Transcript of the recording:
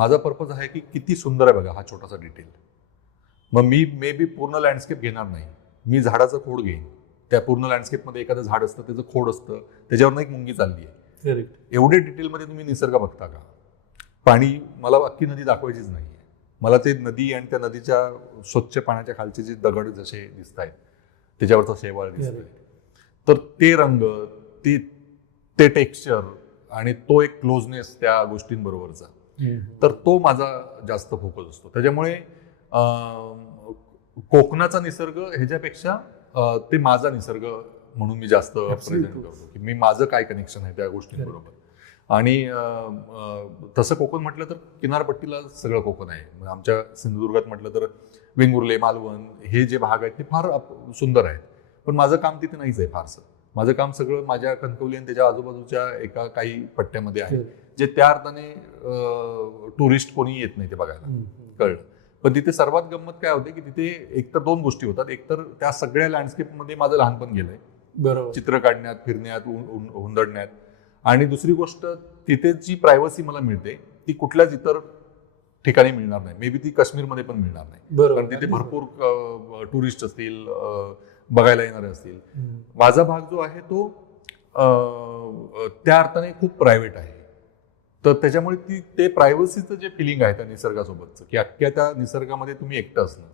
माझा पर्पज आहे की किती सुंदर आहे बघा हा छोटासा डिटेल. मग मी मे बी पूर्ण लँडस्केप घेणार नाही, मी झाडाचं खोड घेईन. त्या पूर्ण लँडस्केपमध्ये एखादं झाड असतं, त्याचं खोड असतं, त्याच्यावरनं एक मुंगी चालली आहे. करेक्ट. एवढे डिटेलमध्ये तुम्ही निसर्ग बघता का? पाणी मला अख्खी नदी दाखवायचीच नाही आहे, मला ते नदी आणि त्या नदीच्या स्वच्छ पाण्याच्या खालचे जे दगड जसे दिसत आहेत, त्याच्यावरचं शेवाळ दिसतंय, तर ते रंग, ते टेक्स्चर आणि तो एक क्लोजनेस त्या गोष्टींबरोबरचा, तर तो माझा जास्त फोकस असतो. त्याच्यामुळे कोकणाचा निसर्ग ह्याच्यापेक्षा ते माझा निसर्ग म्हणून मी जास्त प्रेझेंट करतो की मी माझं काय कनेक्शन आहे त्या गोष्टींबरोबर. आणि तसं कोकण म्हटलं तर किनारपट्टीला सगळं कोकण आहे. आमच्या सिंधुदुर्गात म्हटलं तर वेंगुर्ले, मालवण हे जे भाग आहेत ते फार सुंदर आहेत, पण माझं काम तिथे नाहीच आहे फारसं. माझं काम सगळं माझ्या कणकवली आणि त्याच्या आजूबाजूच्या एका काही पट्ट्यामध्ये आहे, जे त्या अर्थाने टुरिस्ट कोणी येत नाही ते बघायला, कळलं. पण तिथे सर्वात गंमत काय होते की तिथे एकतर दोन गोष्टी होतात. एकतर त्या सगळ्या लँडस्केपमध्ये माझं लहानपण गेलंय, बरोबर, चित्र काढण्यात, फिरण्यात, हुंदडण्यात. आणि दुसरी गोष्ट, तिथे जी प्रायव्हसी मला मिळते ती कुठल्याच इतर ठिकाणी मिळणार नाही. मे बी ती काश्मीरमध्ये पण मिळणार नाही, कारण तिथे भरपूर टुरिस्ट असतील, बघायला येणारे असतील. माझा भाग जो आहे तो त्या अर्थाने खूप प्रायव्हेट आहे. तर त्याच्यामुळे ते प्रायव्हसीचं जे फिलिंग आहे त्या निसर्गासोबतचं, की अख्ख्या त्या निसर्गामध्ये तुम्ही एकटं असणं,